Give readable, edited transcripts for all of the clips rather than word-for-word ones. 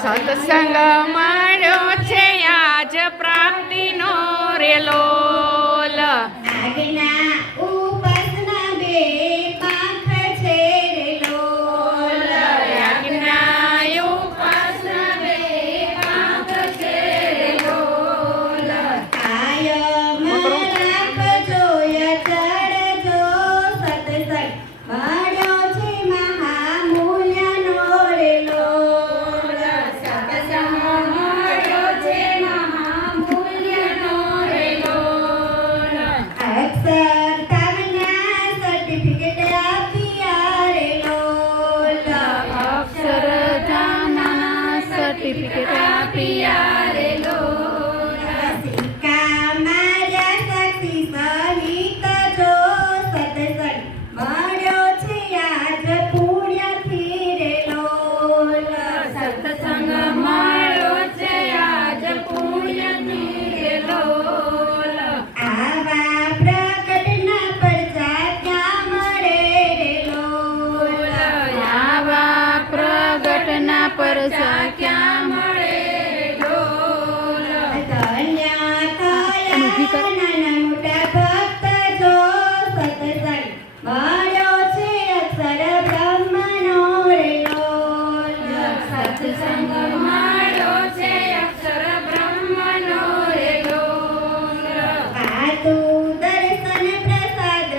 સત્સંગ માર્યો છે આજ પ્રાપ્તિનો રે લોલ. આજ્ઞા ઉપાસના બે પાંખ છે રે લોલ. આજ્ઞા ઉપાસના બે પાંખ છે રે લોલ. કાયમ રાખજો યચડજો સત્સંગ મળ્યો છે મહામૂલ્યનો રે લોલ. સત્સંગ મળ્યો છે મહામૂલ્યનો રે લોલ. અક્ષરધામના સર્ટિફિકેટ આપ્યા રે લોલ. અક્ષરધામના સર્ટિફિકેટ આપ્યા રે લોલ. સિક્કા માર્યા સાક્ષી સહિત જો સત્સંગ મળ્યો છે આજ પુણ્યથી રે લોલ. સત્સંગ મળ્યો છે આજ પુણ્યથી રે લોલ. આવા પ્રગટના પરચા ક્યાં મળે રે લોલ. આવા પ્રગટના પરચા ક્યાં મળે રે લોલ. ધન્ય થયા નાના મોટા ભક્ત જો સત્સંગ મળ્યો છે અક્ષર બ્રહ્મનો રે લોલ. સત્સંગ મળ્યો છે અક્ષર બ્રહ્મનો રે લોલ. પાતું દર્શન પ્રસાદ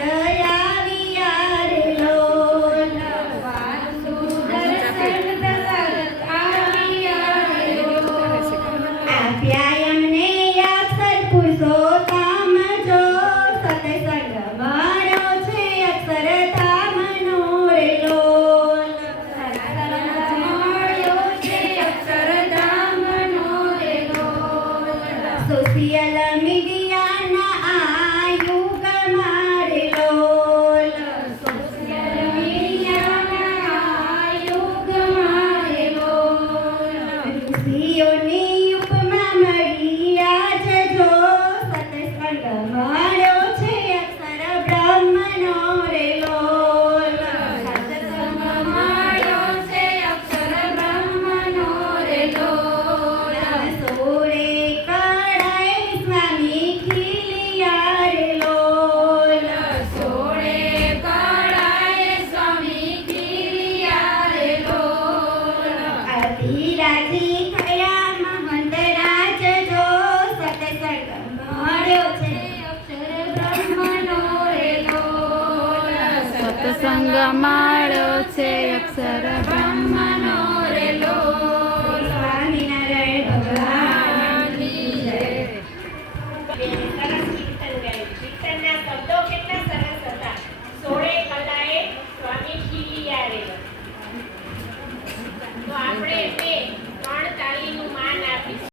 આવ્યા રે લોલ. દર્શન પ્રસાદ આવ્યા રે લોલ. આપ્યા એમને અક્ષર પુરુષોત્તમ જો સત્સંગ મળ્યો છે અક્ષરધામનો રે લોલ. મળ્યો છે અક્ષરધામનો રે લોલ. સોશિયલ મીડિયાના આ યુગમાં રે લોલ. સોશિયલ મીડિયાના યુગમાં રે લોલ. ઋષિઓની ઉપમા મળી આજ જો સત્સંગ મળ્યો છે અક્ષર બ્રહ્મનો રે લોલ. સત્સંગ મળ્યો છે અક્ષર બ્રહ્મનો રે લોલ. સોળે કળાએ સ્વામી ખીલિયા રે લોલ. સોળે કળાએ સ્વામી ખીલિયા રે લોલ. અતિરાજી થયા મહંત રાજ જો સત્સંગ મળ્યો છે અક્ષર બ્રહ્મનો રે લોલ. સત્સંગ મળ્યો છે અક્ષર બ્રહ્મ